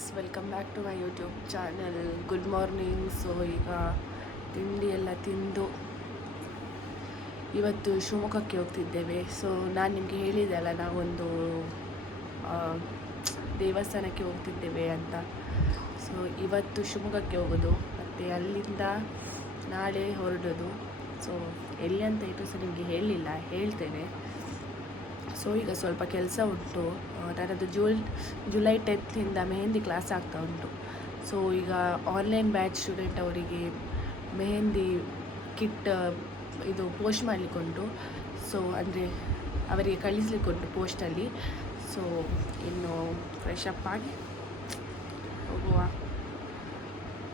Guys, welcome back to my YouTube channel. Good morning. So ಈಗ ತಿಂಡಿ ಎಲ್ಲ ತಿಂದು ಇವತ್ತು ಶಿವಮೊಗ್ಗಕ್ಕೆ ಹೋಗ್ತಿದ್ದೇವೆ. ಸೊ ನಾನು ನಿಮಗೆ ಹೇಳಿದೆ ಅಲ್ಲ, ನಾವೊಂದು ದೇವಸ್ಥಾನಕ್ಕೆ ಹೋಗ್ತಿದ್ದೇವೆ ಅಂತ. ಸೊ ಇವತ್ತು ಶಿವಮೊಗ್ಗಕ್ಕೆ ಹೋಗೋದು, ಮತ್ತು ಅಲ್ಲಿಂದ ನಾಳೆ ಹೊರಡೋದು. ಸೊ ಎಲ್ಲಿ ಅಂತ ಇಟ್ಟು ಸಹ ನಿಮಗೆ ಹೇಳ್ತೇನೆ. ಸೊ ಈಗ ಸ್ವಲ್ಪ ಕೆಲಸ ಉಂಟು. ನನ್ನದು ಜುಲೈ 10th ಮೆಹಂದಿ ಕ್ಲಾಸ್ ಆಗ್ತಾ ಉಂಟು. ಸೊ ಈಗ ಆನ್ಲೈನ್ ಬ್ಯಾಚ್ ಸ್ಟೂಡೆಂಟ್ ಅವರಿಗೆ ಮೆಹಂದಿ ಕಿಟ್ ಇದು ಪೋಸ್ಟ್ ಮಾಡಲಿಕ್ಕುಂಟು. ಸೊ ಅಂದರೆ ಅವರಿಗೆ ಕಳಿಸ್ಲಿಕ್ಕುಂಟು ಪೋಸ್ಟಲ್ಲಿ. ಸೊ ಇನ್ನು ಫ್ರೆಶ್ ಅಪ್ ಆಗಿ ಹೋಗುವ.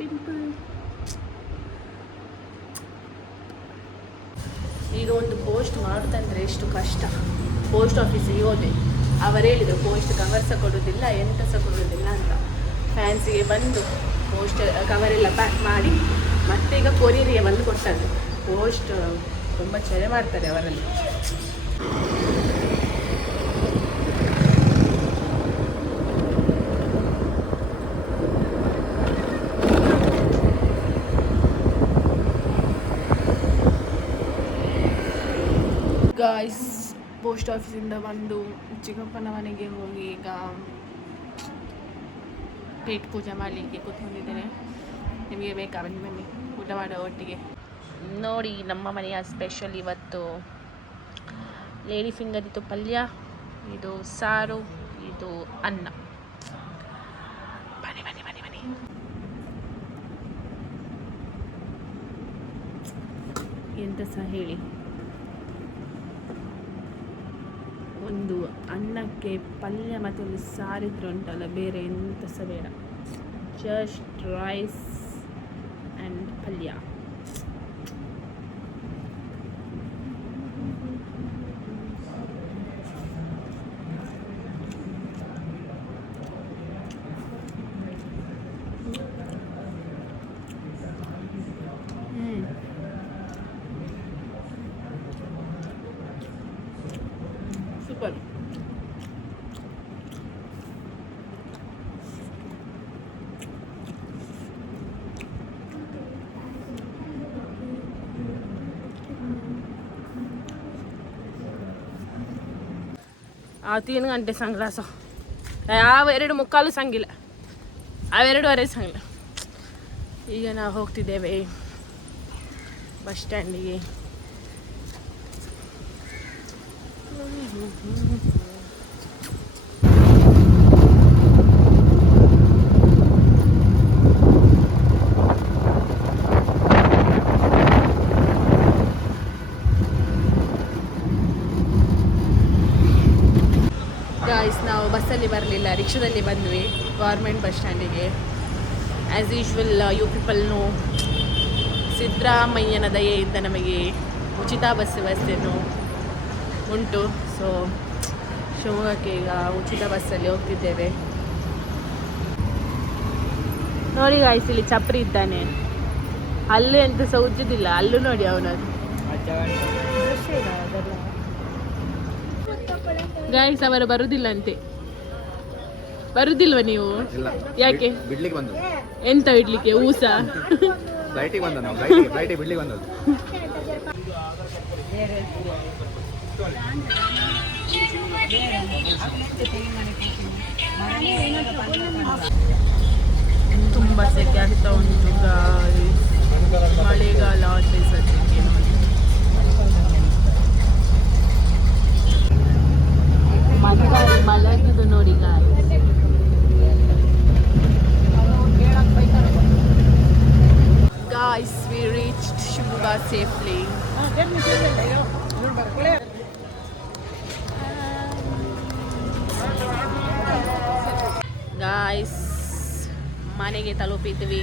ಪಿಂಪಲ್ ಈಗ ಒಂದು ಪೋಸ್ಟ್ ಮಾಡುತ್ತಂದರೆ ಎಷ್ಟು ಕಷ್ಟ. ಪೋಸ್ಟ್ ಆಫೀಸಿಗೆ ಹೋದೆ, ಅವರು ಹೇಳಿದರು ಪೋಸ್ಟ್ ಕವರ್ ಸಹ ಕೊಡೋದಿಲ್ಲ, ಎಂತ ಸಹ ಕೊಡೋದಿಲ್ಲ ಅಂತ. ಫ್ಯಾನ್ಸಿಗೆ ಬಂದು ಪೋಸ್ಟ್ ಕವರೆಲ್ಲ ಪ್ಯಾಕ್ ಮಾಡಿ ಮತ್ತೆ ಈಗ ಕೊರಿಯರಿಗೆ ಬಂದು ಕೊಟ್ಟದ್ದು. ಪೋಸ್ಟ್ ತುಂಬ ಚೆರೆ ಮಾಡ್ತಾರೆ ಅವರಲ್ಲಿ. ಗಾಯ್ಸ್, ಪೋಸ್ಟ್ ಆಫೀಸಿಂದ ಬಂದು ಚಿಕ್ಕಪ್ಪನ ಮನೆಗೆ ಹೋಗಿ ಈಗ ಪೇಟ್ ಪೂಜೆ ಮಾಡಲಿಕ್ಕೆ ಕೂತ್ಕೊಂಡಿದ್ದೇನೆ. ನಿಮಗೆ ಬೇಕಾ? ಬನ್ನಿ ಊಟ ಮಾಡೋ ಒಟ್ಟಿಗೆ. ನೋಡಿ, ನಮ್ಮ ಮನೆಯ ಸ್ಪೆಷಲ್ ಇವತ್ತು ಲೇಡಿ ಫಿಂಗರ್. ಇದು ಪಲ್ಯ, ಇದು ಸಾರು, ಇದು ಅನ್ನ. ಬನ್ನಿ ಬನ್ನಿ ಬನ್ನಿ ಬನ್ನಿ. ಎಂತ ಸಹ ಹೇಳಿ, ಒಂದು ಅನ್ನಕ್ಕೆ ಪಲ್ಯ ಮತ್ತು ಒಂದು ಸಾರಿದ್ರೆ ಉಂಟಲ್ಲ, ಬೇರೆ ಎಂತ ಸಹ ಬೇಡ. ಜಸ್ಟ್ ರೈಸ್ ಆ್ಯಂಡ್ ಪಲ್ಯ. ಸೂಪರ್. ಆ 3 ಗಂಟೆ ಸಂಗ್ಲಾಸ, ಯಾವ 2:45 ಸಂಗಿಲ್ಲ, ಆ 2:15 ಸಂಗಿಲ್ಲ. ಈಗ ನಾವು ಹೋಗ್ತಿದ್ದೇವೆ ಬಸ್ ಸ್ಟ್ಯಾಂಡಿಗೆ. ಗಾಯ್ಸ್, ನಾವು ಬಸ್ಸಲ್ಲಿ ಬರಲಿಲ್ಲ, ರಿಕ್ಷಾದಲ್ಲಿ ಬಂದ್ವಿ ಗೌರ್ಮೆಂಟ್ ಬಸ್ ಸ್ಟ್ಯಾಂಡಿಗೆ. As usual, you people know, ಸಿದ್ದರಾಮಯ್ಯನ ದಯೆಯಿಂದ ನಮಗೆ ಉಚಿತ ಬಸ್ ವ್ಯವಸ್ಥೆಯೂ ಉಂಟು. ಸೊ ಶಿವಮೊಗ್ಗಕ್ಕೆ ಈಗ ಉಚಿತ ಬಸ್ಸಲ್ಲಿ ಹೋಗ್ತಿದ್ದೇವೆ. ನೋಡಿ ಗಾಯ್ಸ್, ಇಲ್ಲಿ ಚಪ್ರಿ ಇದ್ದಾನೆ, ಅಲ್ಲೂ ಎಂತ ಸಹ ಉಜ್ಜುದಿಲ್ಲ. ಅಲ್ಲೂ ನೋಡಿ ಅವನದು. ಗಾಯ್ಸ್, ಅವರು ಬರುದಿಲ್ಲಂತೆ. ಬರುದಿಲ್ವ ನೀವು? ಯಾಕೆ? ಬಿಡ್ಲಿಕ್ಕೆ ಬಂದು. ಎಂತ ಬಿಡ್ಲಿಕ್ಕೆ? ಊಸ ಫ್ಲೈಟಿಗೆ ಬಂದ ನಾವು. ಫ್ಲೈಟಿಗೆ ಬಿಡ್ಲಿಕ್ಕೆ ಬಂದದ್ದು. ತುಂಬ ಸೆಕೆ ಆಗ್ತಾ ಉಂಟು ಗಾಯ್ಸ್. ಮಳೆಗಾಲ ಸೆಕೆ ನೋಡಿ. ಮಲಗಿದು ನೋಡಿ guys. Guys, we reached Shibuya safely. Guys, ಮನೆಗೆ ತಲುಪಿದ್ವಿ.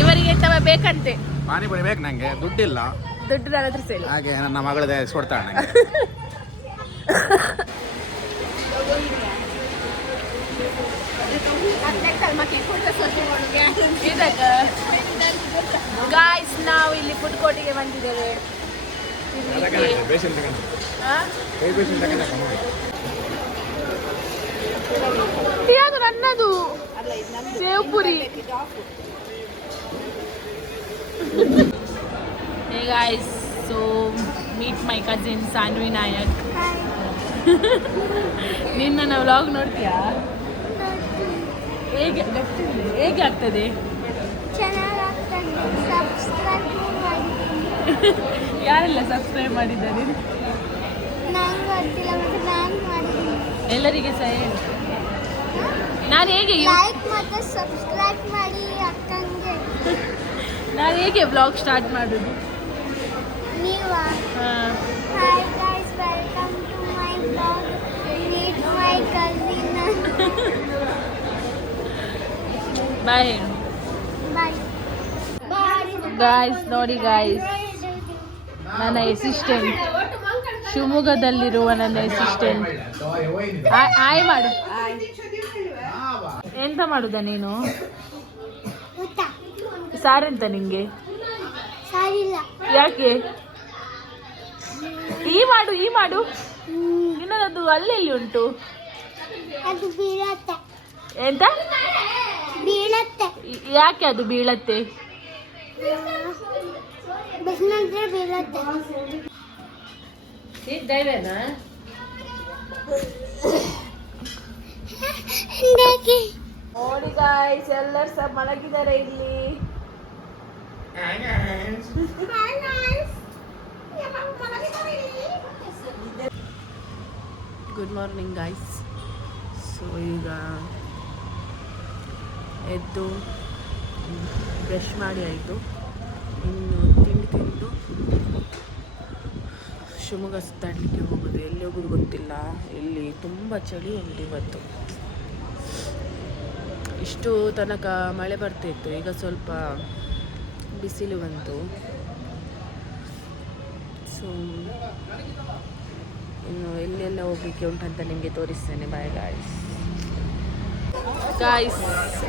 ಇವರಿಗೆ ಎಂತವ ಬೇಕಂತೆ? ಪಾನಿಪುರಿ ಬೇಕು ನಂಗೆ, ದುಡ್ಡಿಲ್ಲ. ದುಡ್ಡು ನನ್ನ ಹತ್ರ ಸೇರಿ. ಹಾಗೆ ನನ್ನ ಮಗಳದೇ ಕೊಡ್ತಾಳೆ ನಂಗೆ. ಗಾಯ್ಸ್, ನಾವು ಇಲ್ಲಿ ಫುಡ್ ಕೋರ್ಟಿಗೆ ಬಂದಿದ್ದೇವೆ. ಯಾವುದು ನನ್ನದು save Puri. Hey guys, so meet my cousin Sanvi Nayak. ನಿನ್ನ ವ್ಲಾಗ್ ನೋಡ್ತೀಯಾ? ಹೇಗೆ ಆಗ್ತದೆ? ಯಾರೆಲ್ಲ ಸಬ್ಸ್ಕ್ರೈಬ್ ಮಾಡಿದ್ದಾರೆ? ಎಲ್ಲರಿಗೆ ಸಹ ಹೇಳಿ. ನಾನು ಹೇಗೆ ಸಬ್ಸ್ಕ್ರೈಬ್ ಮಾಡಿ ಅಕ್ಕಂಗೆ. ನಾನು ಹೇಗೆ ವ್ಲಾಗ್ ಸ್ಟಾರ್ಟ್ ಮಾಡೋದು? ನೀವಾ? Hi guys, welcome to my vlog. Meet my cousin. Bye. Bye. Guys ನೋಡಿ ಗಾಯ್ಸ್, ನನ್ನ ಅಸಿಸ್ಟೆಂಟ್, ಶಿವಮೊಗ್ಗದಲ್ಲಿರುವ ನನ್ನ ಅಸಿಸ್ಟೆಂಟ್. ಆಯ್ ಮಾಡು. ಎಂತ ಮಾಡುದ ನೀನು? ಸಾರೆಂತ ನಿಂಗೆ? ಸಾರಿಲ್ಲ. ಯಾಕೆ? ಈ ಮಾಡು ಇನ್ನೊಂದು ಅಲ್ಲೆಲ್ಲಿ ಉಂಟು? ಅದು ಬೀಳತ್ತೆ. ಎಂತ ಬೀಳತ್ತೆ? ಯಾಕೆ ಅದು ಬೀಳತ್ತೆ? ಬಸ್ನಂದ್ರೆ ಬೀಳತ್ತೆ. ನೋಡಿ ಗಾಯ್ಸ್, ಎಲ್ಲರೂ ಸಹ ಮಲಗಿದ್ದಾರೆ ಇಲ್ಲಿ. Good morning guys. ಸೊ ಈಗ ಎದ್ದು ಬ್ರಷ್ ಮಾಡಿ ಆಯಿತು. ಇನ್ನು ತಿಂದು ಶಿವಮೊಗ್ಗ ಸುತ್ತಾಡಲಿಕ್ಕೆ ಹೋಗೋದು. ಎಲ್ಲಿ ಹೋಗೋದು ಗೊತ್ತಿಲ್ಲ. ಇಲ್ಲಿ ತುಂಬ ಚಳಿ ಉಂಟು ಇವತ್ತು. ಇಷ್ಟು ತನಕ ಮಳೆ ಬರ್ತಿತ್ತು, ಈಗ ಸ್ವಲ್ಪ ಬಿಸಿಲು ಬಂತು. ಸೊ ಇನ್ನು ಎಲ್ಲೆಲ್ಲ ಹೋಗಲಿಕ್ಕೆ ಉಂಟಂತ ನಿಮಗೆ ತೋರಿಸ್ತೇನೆ. ಬಾಯ್ ಗಾಯ್ಸ್,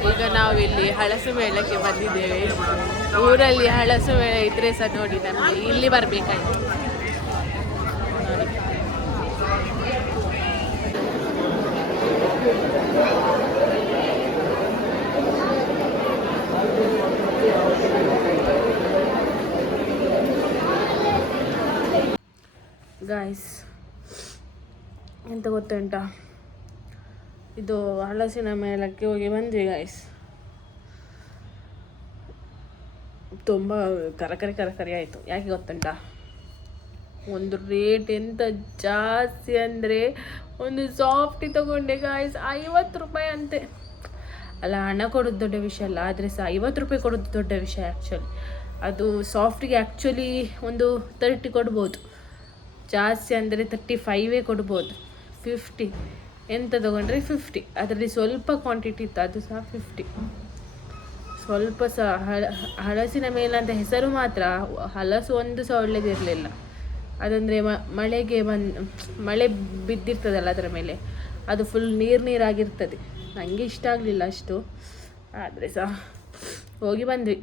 ಈಗ ನಾವಿಲ್ಲಿ ಹಳಸು ಮೇಳಕ್ಕೆ ಬಂದಿದ್ದೇವೆ. ಊರಲ್ಲಿ ಹಳಸು ಮೇಳ ಇದ್ರೆ ಸಹ ನೋಡಿ ನಮಗೆ ಇಲ್ಲಿ ಬರಬೇಕಾಯ್ತು. ಗಾಯ್ಸ್, ಎಂತ ಗೊತ್ತುಂಟಾ, ಇದು ಹಲಸಿನ ಮೇಳಕ್ಕೆ ಹೋಗಿ ಬಂದ್ವಿ ಗಾಯ್ಸ್. ತುಂಬ ಕರಕರಿ ಆಯಿತು. ಯಾಕೆ ಗೊತ್ತುಂಟಾ, ಒಂದು ರೇಟ್ ಎಂತ ಜಾಸ್ತಿ ಅಂದರೆ, ಒಂದು ಸಾಫ್ಟಿ ತಗೊಂಡೆ ಗಾಯ್ಸ್ 50 ರೂಪಾಯಿ ಅಂತೆ. ಅಲ್ಲ, ಹಣ ಕೊಡೋದು ದೊಡ್ಡ ವಿಷಯ ಅಲ್ಲ, ಆದರೆ ಸಹ 50 ರೂಪಾಯಿ ಕೊಡೋದು ದೊಡ್ಡ ವಿಷಯ ಆ್ಯಕ್ಚುಲಿ. ಅದು ಸಾಫ್ಟಿಗೆ ಆ್ಯಕ್ಚುಲಿ ಒಂದು 30 ಕೊಡ್ಬೋದು, ಜಾಸ್ತಿ ಅಂದರೆ 35 ಕೊಡ್ಬೋದು. 50 ಎಂತ ತೊಗೊಂಡ್ರೆ 50. ಅದರಲ್ಲಿ ಸ್ವಲ್ಪ ಕ್ವಾಂಟಿಟಿ ಇತ್ತು, ಅದು ಸಹ 50. ಸ್ವಲ್ಪ ಸಹ ಹಲಸಿನ ಮೇಲೆ ಅಂತ ಹೆಸರು ಮಾತ್ರ, ಹಲಸು ಒಂದು ಸಹ ಒಳ್ಳೆದಿರಲಿಲ್ಲ. ಅದಂದರೆ ಮಳೆ ಬಿದ್ದಿರ್ತದಲ್ಲ ಅದರ ಮೇಲೆ, ಅದು ಫುಲ್ ನೀರಾಗಿರ್ತದೆ. ನನಗೆ ಇಷ್ಟ ಆಗಲಿಲ್ಲ ಅಷ್ಟು, ಆದರೆ ಸಹ ಹೋಗಿ ಬಂದ್ವಿ.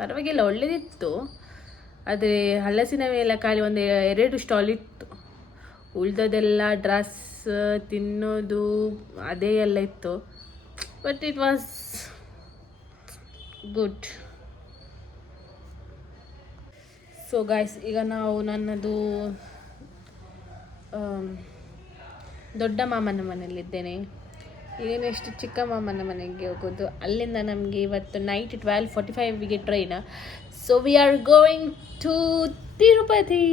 ಪರವಾಗಿಲ್ಲ, ಒಳ್ಳೆದಿತ್ತು. ಆದರೆ ಹಲಸಿನ ಮೇಲೆ ಖಾಲಿ ಒಂದು 2 ಸ್ಟಾಲ್ ಇತ್ತು. ಉಳ್ದದೆಲ್ಲ ಡ್ರೆಸ್, ತಿನ್ನೋದು ಅದೇ ಎಲ್ಲ ಇತ್ತು. But it was good. So guys, ಈಗ ನಾವು ನನ್ನದು ದೊಡ್ಡ ಮಾಮನ ಮನೆಯಲ್ಲಿದ್ದೇನೆ. ಈಗ ನೆಕ್ಸ್ಟ್ ಚಿಕ್ಕ ಮಾಮನ ಮನೆಗೆ ಹೋಗೋದು. ಅಲ್ಲಿಂದ ನಮಗೆ ಇವತ್ತು ನೈಟ್ 12:45ಗೆ train. So we are going to Tirupati.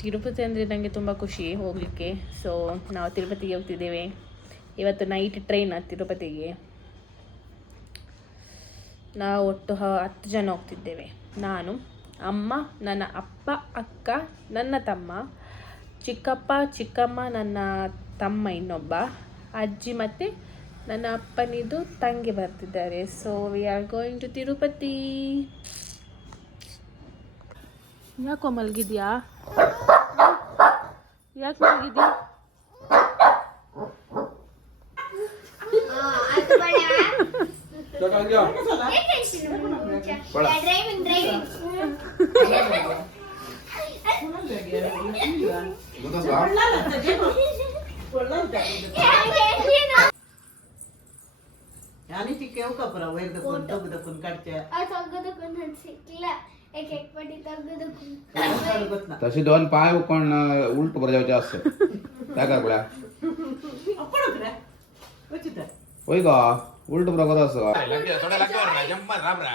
Tirupati ಅಂದರೆ ನನಗೆ ತುಂಬ ಖುಷಿ ಹೋಗಲಿಕ್ಕೆ. ಸೊ ನಾವು ತಿರುಪತಿಗೆ ಹೋಗ್ತಿದ್ದೇವೆ ಇವತ್ತು. ನೈಟ್ ಟ್ರೈನ್ ತಿರುಪತಿಗೆ. ನಾವು ಒಟ್ಟು 10 ಜನ ಹೋಗ್ತಿದ್ದೇವೆ. ನಾನು, ಅಮ್ಮ, ನನ್ನ ಅಪ್ಪ, ಅಕ್ಕ, ನನ್ನ ತಮ್ಮ, ಚಿಕ್ಕಪ್ಪ, ಚಿಕ್ಕಮ್ಮ, ನನ್ನ ತಮ್ಮ ಇನ್ನೊಬ್ಬ, ಅಜ್ಜಿ ಮತ್ತು ನನ್ನ ಅಪ್ಪನಿದು ತಂಗಿ ಬರ್ತಿದ್ದಾರೆ. So we are going to Tirupati. ಯಾಕೋ ಮಲಗಿದ್ಯಾ? ಯಾಕೆ ಮಲಗಿದ್ಯಾ? आणि ती केव कपरा वैर दखून तग दखून काढच्या शिकला एक एक पटी तशी दोन पाय पण उलट बरजावचे असत काय कर पड्या आपण रे उचित होय का उलट बरोबर असं थोडा लागतो जंपर राबरा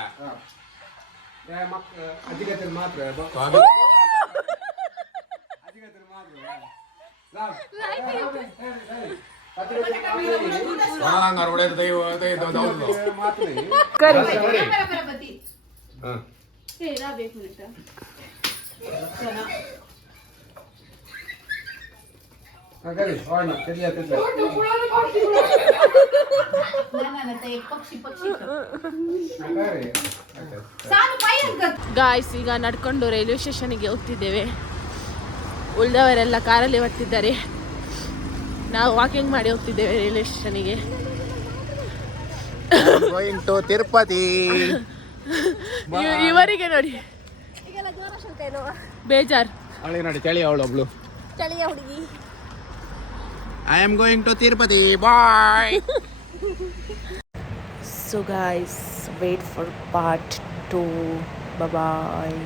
ಗಾಯ್ಸ್ ಈಗ ನಡ್ಕೊಂಡು ರೈಲ್ವೆ ಸ್ಟೇಷನ್ಗೆ ಹೋಗ್ತಿದ್ದೇವೆ. ಉಳಿದವರೆಲ್ಲ ಕಾರಲ್ಲಿ ಬರ್ತಿದ್ದಾರೆ, ನಾವು ವಾಕಿಂಗ್ ಮಾಡಿ ಹೋಗ್ತಿದ್ದೇವೆ ರೈಲ್ವೆ ಸ್ಟೇಷನ್ಗೆ. Going to Tirupati. ಇವರಿಗೆ ನೋಡಿ ಬೇಜಾರ್. ಅವಳಿ ನೋಡಿ ಚಳಿ ಅವಳು ಒಬ್ಳು. ಚಳಿಯ ಹುಡುಗಿ. I am going to Tirupati. Bye. So guys, wait for part 2. Bye bye.